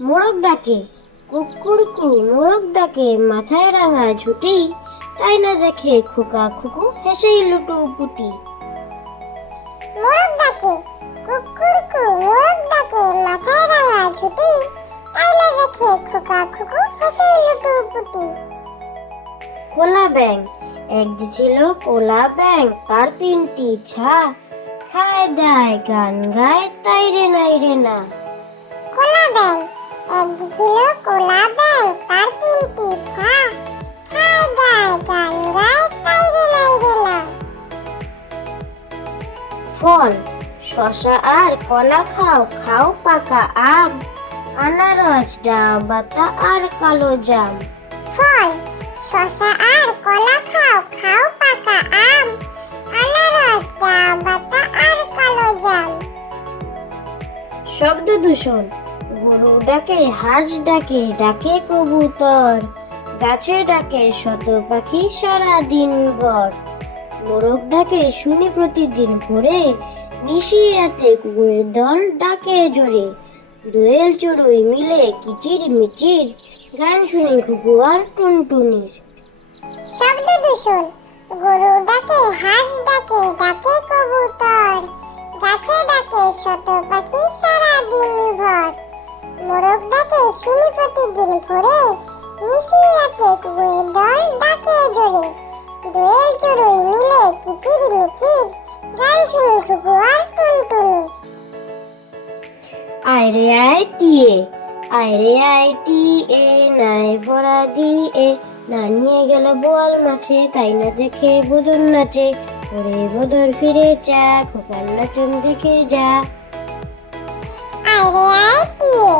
মোরগ ডাকে। কুকুরকু মোরগ ডাকে মাথায় রাঙা ঝুটি। তাই না দেখে খোকা খুকু হেসেই লুটু পুটি। মোরগ ডাকে কুকুরকু মোরগ ডাকে মাথায় রাঙা ঝুটি। তাই না দেখে খোকা খুকু হেসে লুটু পুটি। কোলা ব্যাং এক যে ছিল কোলা ব্যাং তার তিনটি ছা। খায় দায় গান গায় তাই রে নাই রে না। কোলা ব্যাং ছিল কোলা ব্যাং তার তিনটি ছা গায় গান গায় তাই রে নাই রে না। ফল শশা আর কলা খাও খাও পাকা আম। আনারস ডাব বাতা আর কালো জাম। ফল শসা আর কলা খাও খাও পাকা আম। আনারস ডাব বাতা আর কালো জাম। শব্দ দূষণ গরু ডাকে, হাঁস ডাকে ডাকে কবুতর। গাছে ডাকে শত পাখি সারা দিন ভর মোরগ ডাকে শুনি প্রতিদিন ভোরে। নিশি রাতে কুকুরের দল ডাকে জোরে। দোয়েল চড়ুই মিলে কিচির মিচির, গান শুনি খুকু আর টুনটুনির। শব্দ দূষণ। গরু ডাকে, হাঁস ডাকে ডাকে শুনি প্রতিদিন ভোরে নিশি রাতে কুকুরের দল ডাকে জোরে। দোয়েল চড়ুই মিলে কিচির মিচির গান শুনি খুকু আর টুনটুনি। আয়রে আয় টিয়ে আয়রে আয় টিয়ে নাই ভরা দিয়ে। না নিয়ে গেল বোয়াল মাছে তাই না দেখে বদর নাচে। ওরে বদর ফিরে চা খোকার নাচন দেখে যা। আইরে আই টিয়ে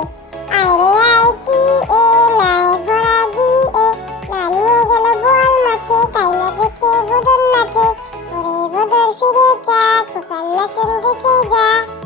gece, kukarla tüm gece.